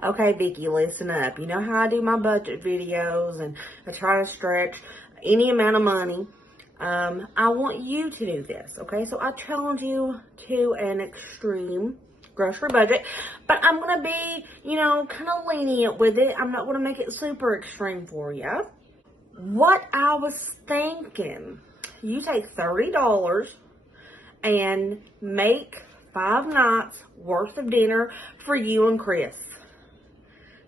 Okay, Vicky, listen up. You know how I do my budget videos and I try to stretch any amount of money. I want you to do this, okay? So I challenge you to an extreme grocery budget, but I'm going to be, kind of lenient with it. I'm not going to make it super extreme for you. What I was thinking, you take $30 and make 5 nights worth of dinner for you and Chris.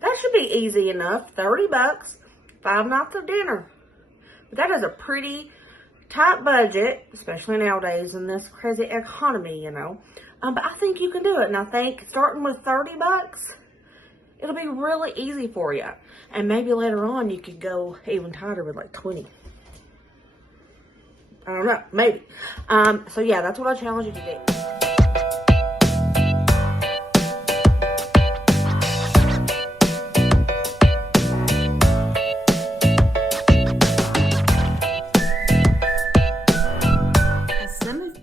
That should be easy enough. 30 bucks, 5 nights of dinner. But that is a pretty tight budget, especially nowadays in this crazy economy, But I think you can do it. And I think starting with 30 bucks, it'll be really easy for you. And maybe later on you could go even tighter with like 20. I don't know, maybe. So yeah, that's what I challenge you to do.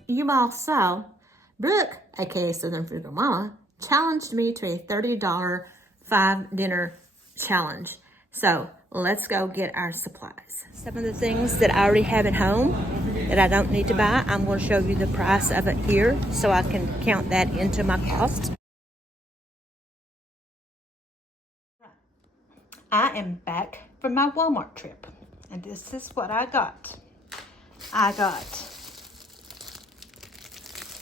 You all saw, Brooke, aka Southern Frugal Mama, challenged me to a $30 5 dinner challenge. So let's go get our supplies. Some of the things that I already have at home that I don't need to buy, I'm going to show you the price of it here so I can count that into my cost. I am back from my Walmart trip, and this is what I got. I got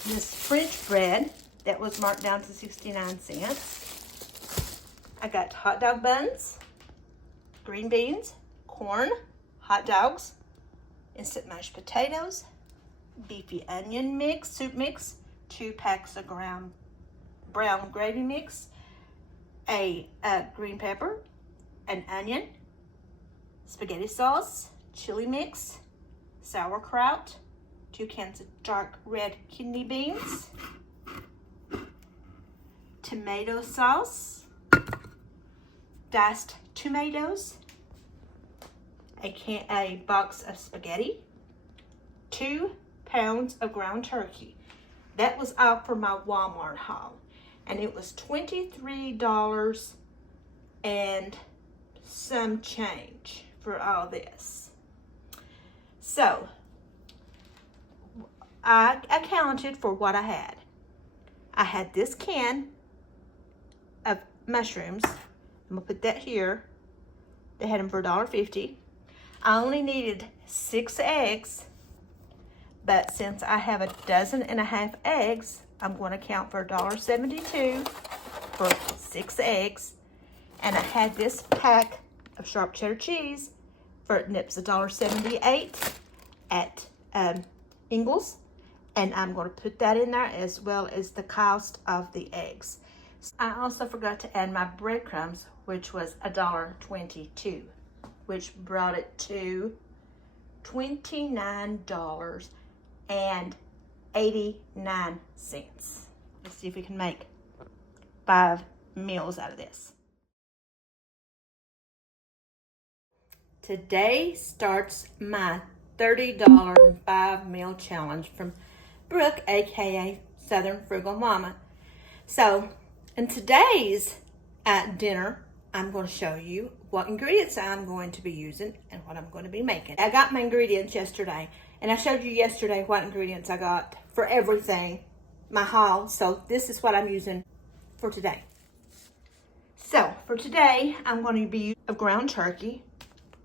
this French bread that was marked down to 69 cents. I got hot dog buns, green beans, corn, hot dogs, instant mashed potatoes, beefy onion mix, soup mix, 2 packs of brown gravy mix, a green pepper, an onion, spaghetti sauce, chili mix, sauerkraut, 2 cans of dark red kidney beans, tomato sauce, diced tomatoes, a box of spaghetti, 2 pounds of ground turkey. That was all for my Walmart haul, and it was $23 and some change for all this. So I accounted for what I had. I had this can of mushrooms. I'm gonna put that here. They had them for $1.50. I only needed 6 eggs, but since I have 12.5 eggs, I'm going to count for $1.72 for 6 eggs. And I had this pack of sharp cheddar cheese for $1.78 at Ingles. And I'm going to put that in there as well as the cost of the eggs. I also forgot to add my breadcrumbs, which was $1.22, which brought it to $29.89. Let's see if we can make 5 meals out of this. Today starts my $30 5 meal challenge from Brooke, aka Southern Frugal Mama. So in today's dinner, I'm going to show you what ingredients I'm going to be using and what I'm going to be making. I got my ingredients yesterday, and I showed you yesterday what ingredients I got for everything, my haul. So this is what I'm using for today. So for today, I'm going to be using a ground turkey,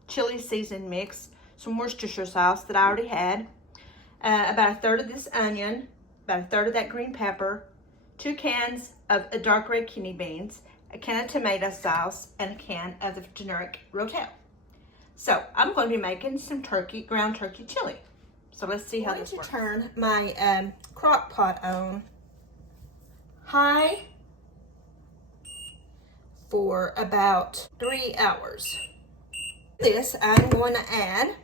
chili seasoned mix, some Worcestershire sauce that I already had, about 1/3 of this onion, about 1/3 of that green pepper, 2 cans of dark red kidney beans, a can of tomato sauce, and a can of the generic Rotel. So I'm going to be making some ground turkey chili. So let's see how this works. I'm going to turn my crock pot on high for about 3 hours. This, I'm going to add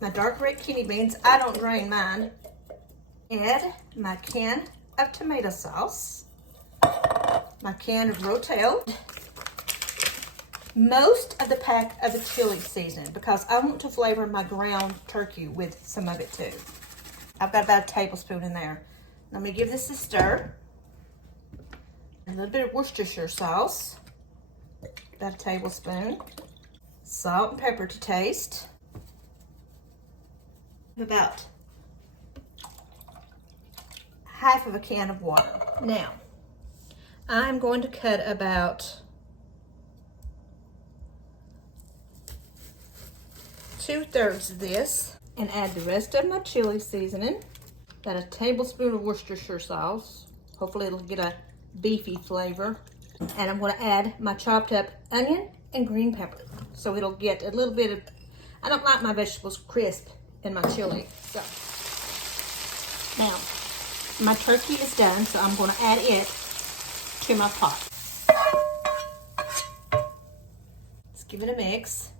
my dark red kidney beans. I don't drain mine. Add my can of tomato sauce, my can of Rotel, most of the pack of the chili seasoning because I want to flavor my ground turkey with some of it too. I've got about a tablespoon in there. Let me give this a stir. A little bit of Worcestershire sauce. about a tablespoon. Salt and pepper to taste. About half of a can of water. Now, I'm going to cut about 2/3 of this and add the rest of my chili seasoning. About a tablespoon of Worcestershire sauce. Hopefully it'll get a beefy flavor. And I'm going to add my chopped up onion and green pepper. So it'll get a little bit of, I don't like my vegetables crisp in my chili. So now my turkey is done, so I'm going to add it to my pot. Let's give it a mix.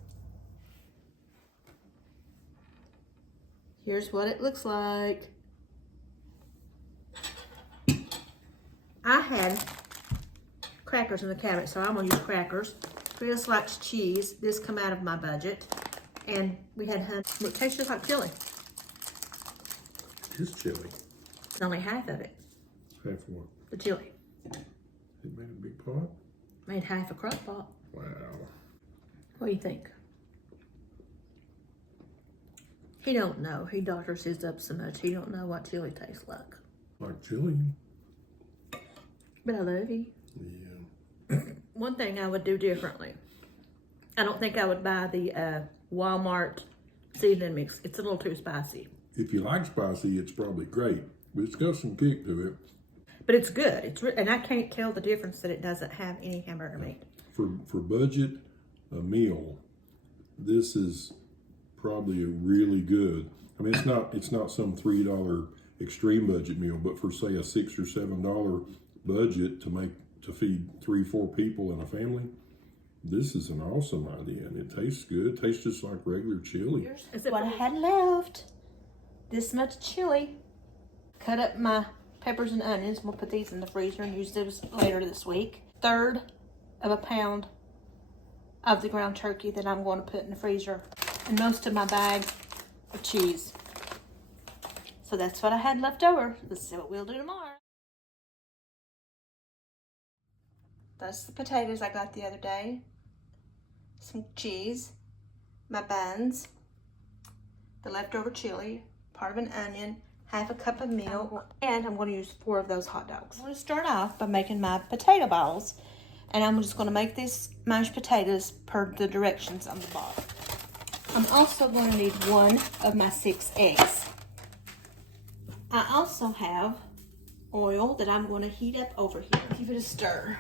Here's what it looks like. I had crackers in the cabinet, so I'm gonna use crackers. Chris likes cheese. This come out of my budget. And we had honey. It tastes just like chili. It's chili. It's only half of it, Half what? the chili. It made a big pot? Made half a crock pot. Wow. What do you think? He don't know. He doctors his up so much. He don't know what chili tastes like. Like chili? But I love you. Yeah. One thing I would do differently. I don't think I would buy the Walmart seasoning mix. It's a little too spicy. If you like spicy, it's probably great. But it's got some kick to it. But it's good. And I can't tell the difference that it doesn't have any hamburger meat. For budget, a meal, this is probably a really good. I mean, it's not some $3 extreme budget meal, but for say a $6 or $7 budget to feed 3-4 people in a family, this is an awesome idea, and it tastes good. It tastes just like regular chili. Is what I had left. This much chili. Cut up my peppers and onions. We'll put these in the freezer and use those later this week. 1/3 of a pound of the ground turkey that I'm going to put in the freezer, and most of my bag of cheese. So that's what I had left over. Let's see what we'll do tomorrow. That's the potatoes I got the other day. Some cheese, my buns, the leftover chili, part of an onion, half a cup of milk, and I'm going to use 4 of those hot dogs. I'm going to start off by making my potato balls, and I'm just going to make these mashed potatoes per the directions on the bottom. I'm also going to need 1 of my 6 eggs. I also have oil that I'm going to heat up over here. Give it a stir.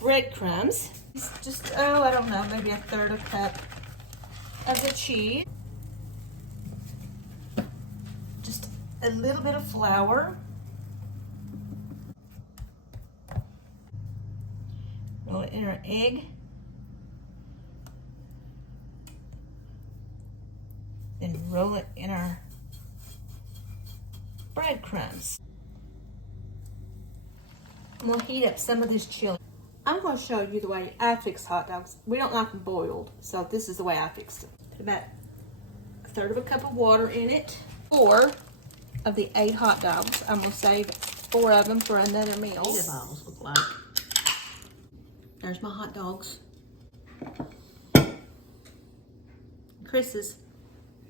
Breadcrumbs. Just, I don't know, maybe 1/3 cup of the cheese. Just a little bit of flour. Roll it in our egg. Then roll it in our breadcrumbs. I'm going to heat up some of this chili. I'm going to show you the way I fix hot dogs. We don't like them boiled, so this is the way I fixed them. Put about 1/3 cup of water in it. 4 of the 8 hot dogs. I'm going to save 4 of them for another meal. Meatballs look like. There's my hot dogs. Chris's.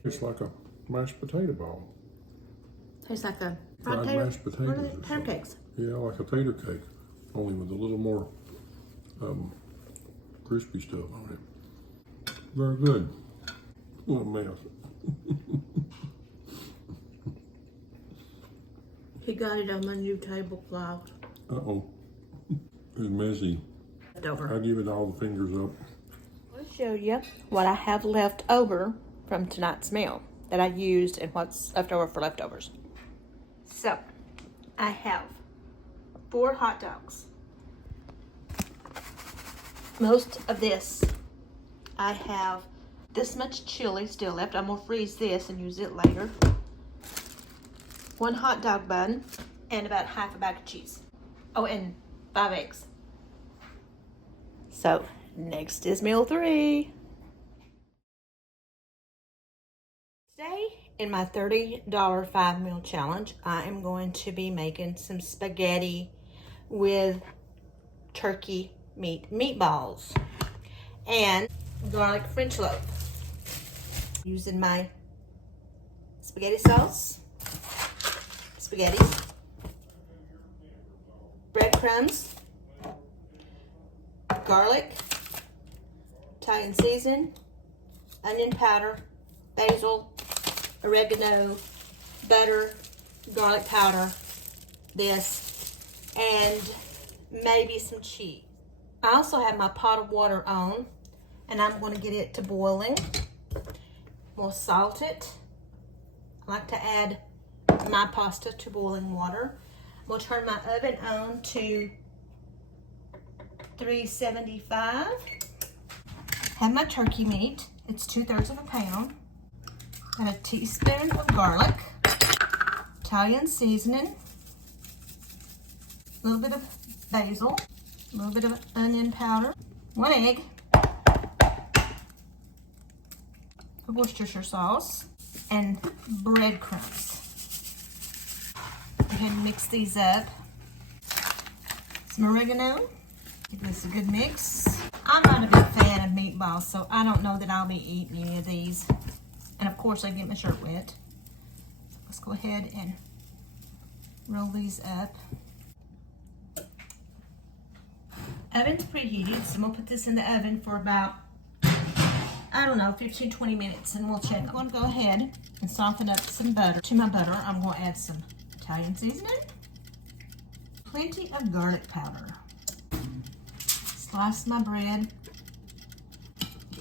It's like a mashed potato ball. Tastes like a Fried mashed potatoes What are or they? something. Pancakes. Yeah, like a tater cake, only with a little more crispy stuff on it. Very good. What a mess. He got it on my new tablecloth. Uh-oh. It's messy. Leftover. I give it all the fingers up. I'll show you what I have left over from tonight's meal that I used and what's left over for leftovers. So, I have 4 hot dogs. Most of this, I have this much chili still left. I'm gonna freeze this and use it later. 1 hot dog bun and about half a bag of cheese. Oh, and 5 eggs. So, next is meal 3. Today, in my $30 5-meal challenge, I am going to be making some spaghetti with turkey meatballs and garlic French loaf. Using my spaghetti sauce, spaghetti, breadcrumbs, garlic, Italian season, onion powder, basil, oregano, butter, garlic powder, this, and maybe some cheese. I also have my pot of water on, and I'm going to get it to boiling. We'll salt it. I like to add my pasta to boiling water. We'll turn my oven on to 375. Have my turkey meat. It's 2/3 of a pound. Got a teaspoon of garlic, Italian seasoning, a little bit of basil, a little bit of onion powder, 1 egg, of Worcestershire sauce, and breadcrumbs. Go ahead and mix these up. Some oregano. Give this a good mix. I'm not a big fan of meatballs, so I don't know that I'll be eating any of these. And of course, I get my shirt wet. Let's go ahead and roll these up. Oven's preheated, so I'm gonna put this in the oven for about, I don't know, 15-20 minutes, and we'll check. I'm gonna go ahead and soften up some butter. To my butter, I'm gonna add some Italian seasoning, plenty of garlic powder. Slice my bread.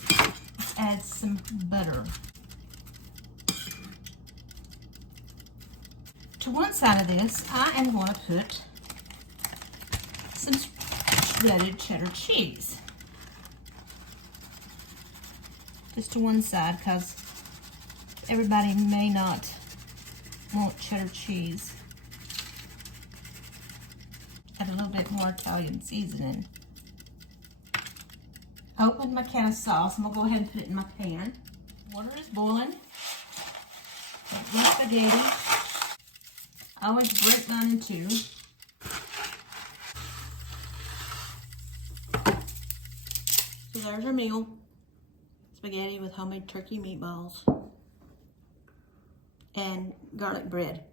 Let's add some butter. To one side of this, I am going to put some shredded cheddar cheese. Just to one side, because everybody may not want cheddar cheese. Add a little bit more Italian seasoning. Open my can of sauce. I'm going to go ahead and put it in my pan. Water is boiling. Put my spaghetti. I always break mine in two. So there's our meal. Spaghetti with homemade turkey meatballs and garlic bread.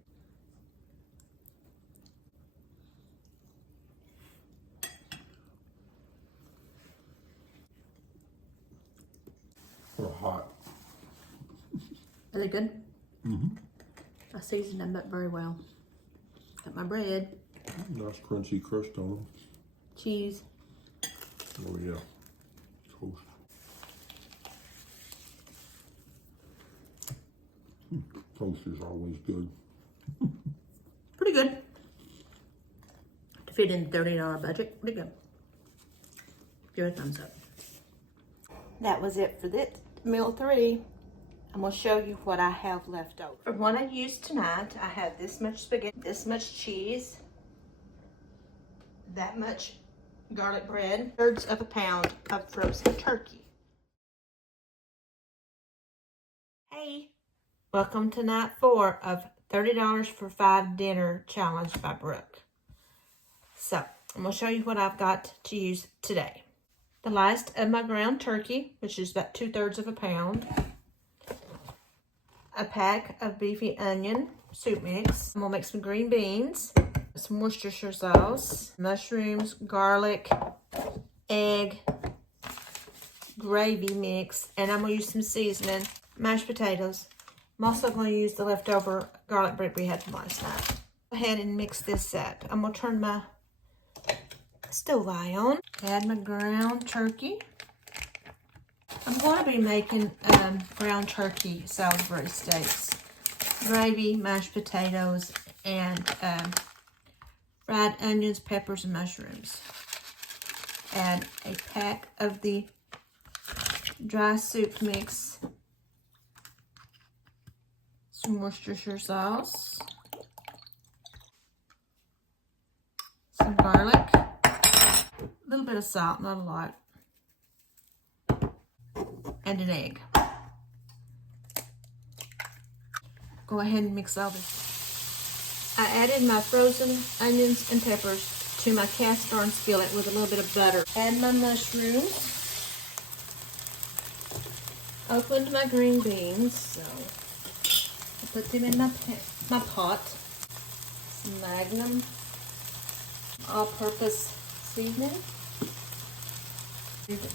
They're hot. Are they good? Mm-hmm. I seasoned them up very well. Got my bread. Nice crunchy crust on them. Cheese. Oh yeah. Toast. Toast is always good. Pretty good. To fit in the $30 budget, pretty good. Give it a thumbs up. That was it for this meal 3. I'm going to show you what I have left over. For what I used tonight, I have this much spaghetti, this much cheese, that much garlic bread, 1/3 of a pound of frozen turkey. Hey, welcome to night 4 of $30 for 5 dinner challenge by Brooke. So, I'm going to show you what I've got to use today. The last of my ground turkey, which is about 2/3 of a pound. A pack of beefy onion soup mix. I'm gonna make some green beans, some Worcestershire sauce, mushrooms, garlic, egg, gravy mix, and I'm gonna use some seasoning, mashed potatoes. I'm also gonna use the leftover garlic bread we had from last night. Go ahead and mix this up. I'm gonna turn my stove eye on. Add my ground turkey. I'm going to be making ground turkey Salisbury steaks, gravy, mashed potatoes, and fried onions, peppers, and mushrooms. Add a pack of the dry soup mix, some Worcestershire sauce, some garlic, a little bit of salt, not a lot, and an egg. Go ahead and mix all this. I added my frozen onions and peppers to my cast iron skillet with a little bit of butter. Add my mushrooms. Opened my green beans, so I put them in my pot. Some Magnum all-purpose seasoning.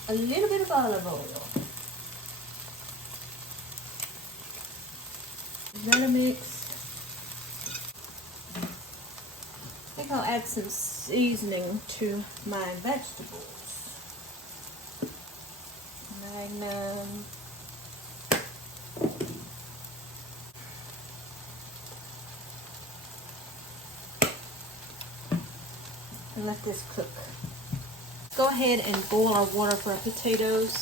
A little bit of olive oil. Tomato mix. I think I'll add some seasoning to my vegetables. Magnum. And let this cook. Go ahead and boil our water for our potatoes.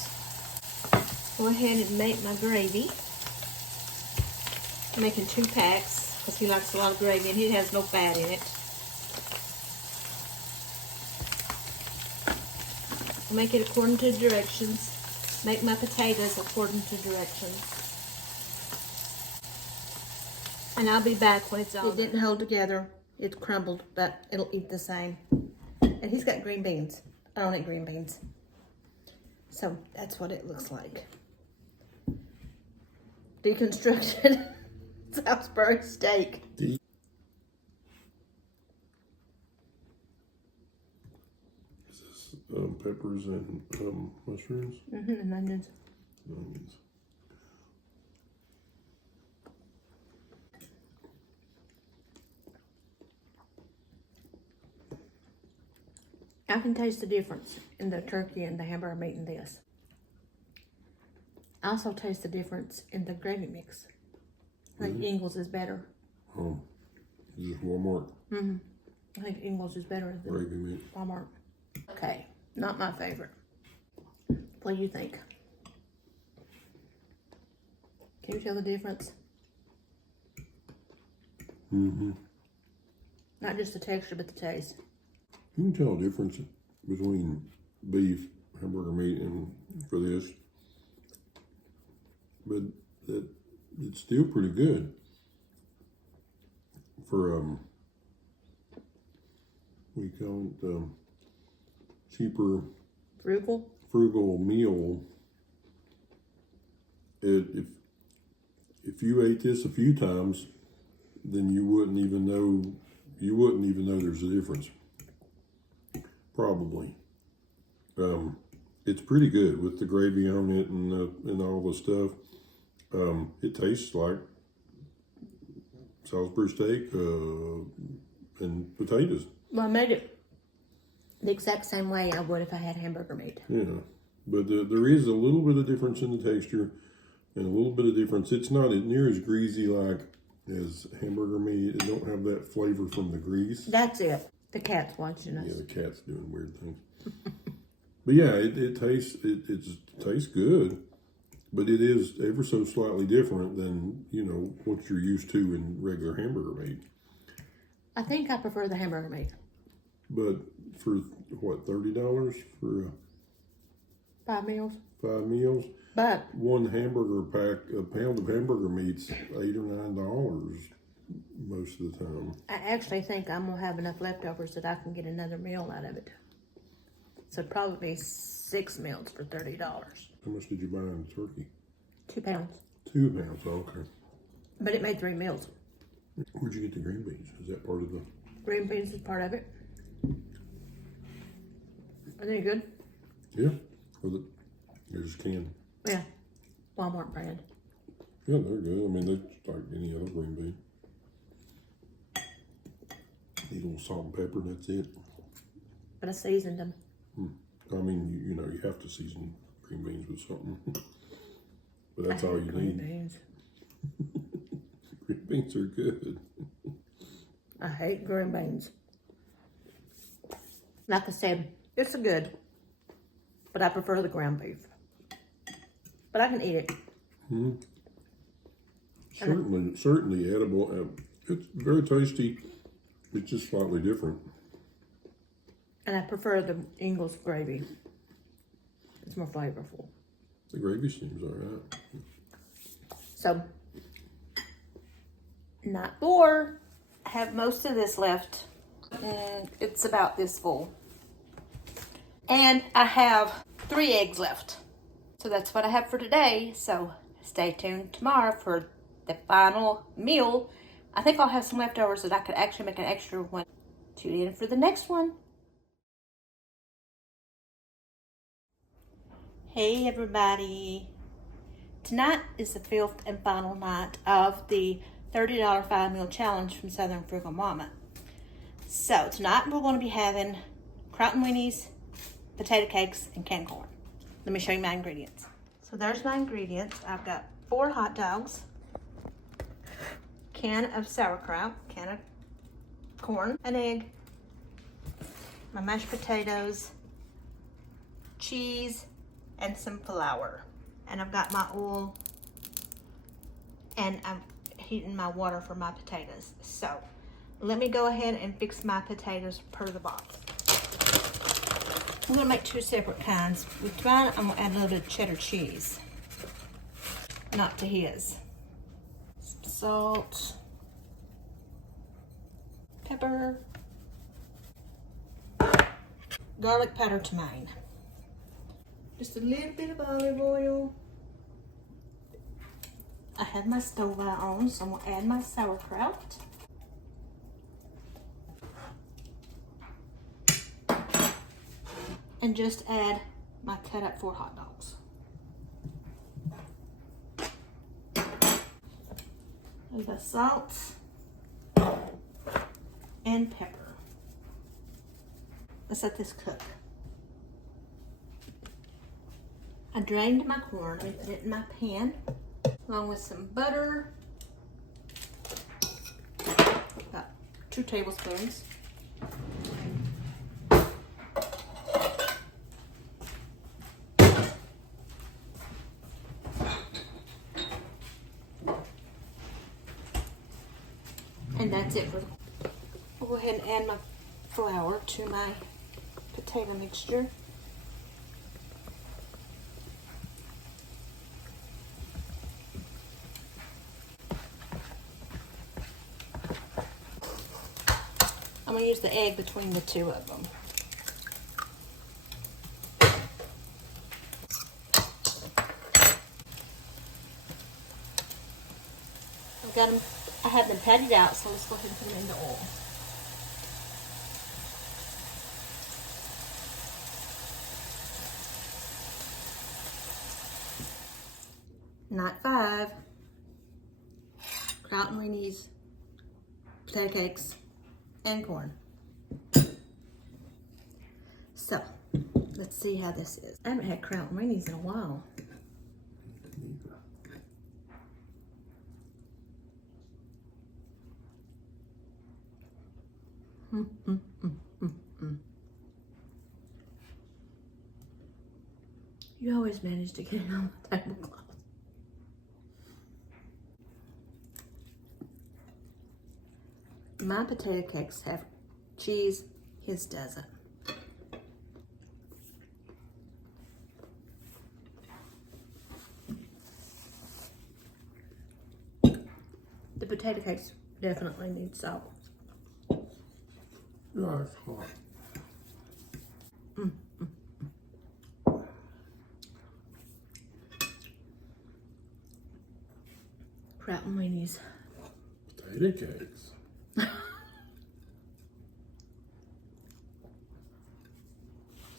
Go ahead and make my gravy. I'm making 2 packs because he likes a lot of gravy and he has no fat in it. I'll make it according to directions. Make my potatoes according to directions. And I'll be back when it's all. It didn't hold together. It crumbled, but it'll eat the same. And he's got green beans. I don't eat green beans. So that's what it looks like. Deconstructed Salisbury steak. Is this peppers and mushrooms? And onions. Onions. I can taste the difference in the turkey and the hamburger meat in this. I also taste the difference in the gravy mix. I think Ingles is better. Oh, is this Walmart? I think Ingles is better than Gravy meat. Walmart. Okay, not my favorite. What do you think? Can you tell the difference? Not just the texture, but the taste. You can tell a difference between beef, hamburger meat, and for this, but it's still pretty good for we call it cheaper frugal meal. If you ate this a few times, then you wouldn't even know there's a difference. Probably. It's pretty good with the gravy on it and all the stuff. It tastes like Salisbury steak and potatoes. Well, I made it the exact same way I would if I had hamburger meat. Yeah, but there is a little bit of difference in the texture and a little bit of difference. It's not near as greasy like as hamburger meat. It don't have that flavor from the grease. That's it. The cat's watching us. Yeah, the cat's doing weird things. But yeah, it tastes good, but it is ever so slightly different than what you're used to in regular hamburger meat. I think I prefer the hamburger meat. But for what, $30 for 5 meals. 5 meals? But one hamburger pack, a pound of hamburger meat's $8 or $9 most of the time. I actually think I'm gonna have enough leftovers that I can get another meal out of it. So probably 6 meals for $30. How much did you buy in the turkey? 2 pounds. 2 pounds, okay. But it made 3 meals. Where'd you get the green beans? Is that part of the... Green beans is part of it. Are they good? Yeah. They're just canned. Yeah. Walmart brand. Yeah, they're good. I mean, they're like any other green bean. Need a little salt and pepper, that's it. But I seasoned them. I mean, you have to season green beans with something. But that's all you need. Green beans. Green beans are good. I hate green beans. Like I said, it's good. But I prefer the ground beef. But I can eat it. Certainly edible. It's very tasty. It's just slightly different. And I prefer the Ingles gravy. It's more flavorful. The gravy seems all right. So, not bored. I have most of this left It's about this full. And I have 3 eggs left. So that's what I have for today. So stay tuned tomorrow for the final meal. I think I'll have some leftovers that I could actually make an extra one. Tune in for the next one. Hey everybody. Tonight is the 5th and final night of the $30 5 meal challenge from Southern Frugal Mama. So tonight we're going to be having Croton weenies, potato cakes, and canned corn. Let me show you my ingredients. So there's my ingredients. I've got 4 hot dogs, can of sauerkraut, can of corn, an egg, my mashed potatoes, cheese, and some flour. And I've got my oil, and I'm heating my water for my potatoes. So let me go ahead and fix my potatoes per the box. I'm gonna make 2 separate kinds. With mine, I'm gonna add a little bit of cheddar cheese. Not to his. Some salt, pepper, garlic powder to mine. Just a little bit of olive oil. I have my stove light on, so I'm gonna add my sauerkraut. And just add my cut up 4 hot dogs. A little salt and pepper. Let's let this cook. I drained my corn. I put it in my pan along with some butter, about 2 tablespoons. And that's it. I'll go ahead and add my flour to my potato mixture. I'm going to use the egg between the 2 of them. I've got them, I have them patted out, so let's go ahead and put them in the oil. Night 5. Croton weenies, potato cakes, and corn. So, let's see how this is. I haven't had Croton weenies in a while. You always manage to get it on the tablecloth. My potato cakes have cheese, his doesn't. The potato cakes definitely need salt. Yeah, it's hot. Croton weenies. Potato cakes. It's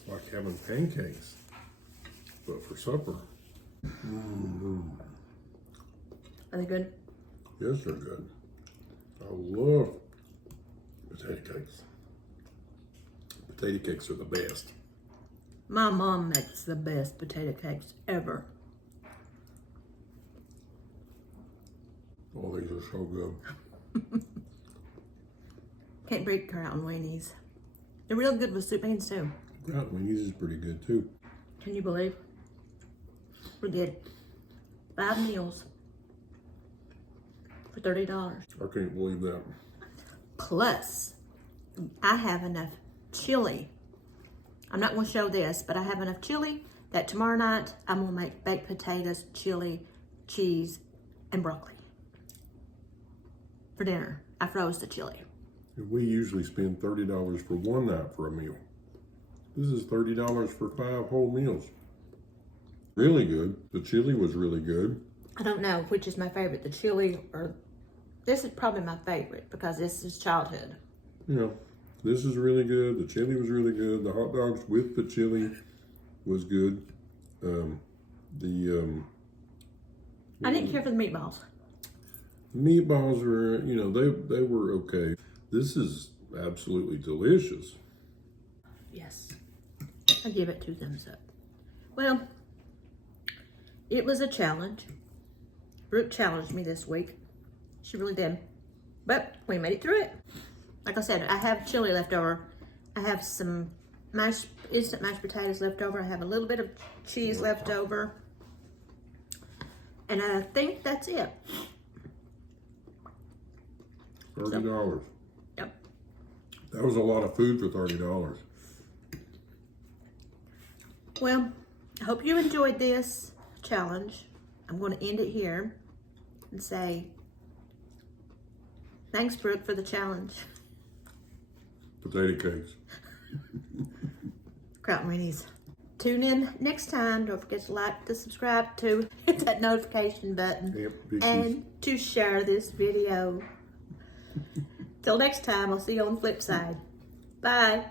like having pancakes, but for supper. Are they good? Yes, they're good. I love potato cakes. Potato cakes are the best. My mom makes the best potato cakes ever. Oh, these are so good. Can't beat Croton weenies. They're real good with soup beans too. Croton weenies is pretty good too. Can you believe? We did 5 meals for $30. I can't believe that. Plus, I have enough chili. I'm not going to show this, but I have enough chili that tomorrow night I'm going to make baked potatoes, chili, cheese, and broccoli for dinner. I froze the chili. And we usually spend $30 for one night for a meal. This is $30 for 5 whole meals. Really good. The chili was really good. I don't know which is my favorite, the chili or this is probably my favorite because this is childhood. Yeah, this is really good. The chili was really good. The hot dogs with the chili was good. I didn't care for the meatballs. Meatballs were, you know, they were okay. This is absolutely delicious. Yes. I give it 2 thumbs up. Well, it was a challenge. Brooke challenged me this week. She really did. But we made it through it. Like I said, I have chili left over. I have some instant mashed potatoes left over. I have a little bit of cheese left over. And I think that's it. $30. Yep. That was a lot of food for $30. Well, I hope you enjoyed this challenge. I'm going to end it here and say, thanks, Brooke, for the challenge. Potato cakes. Kraut Weenies. Tune in next time. Don't forget to like, to subscribe, to hit that notification button, Yep, and to share this video. Till next time, I'll see you on the flip side. Bye.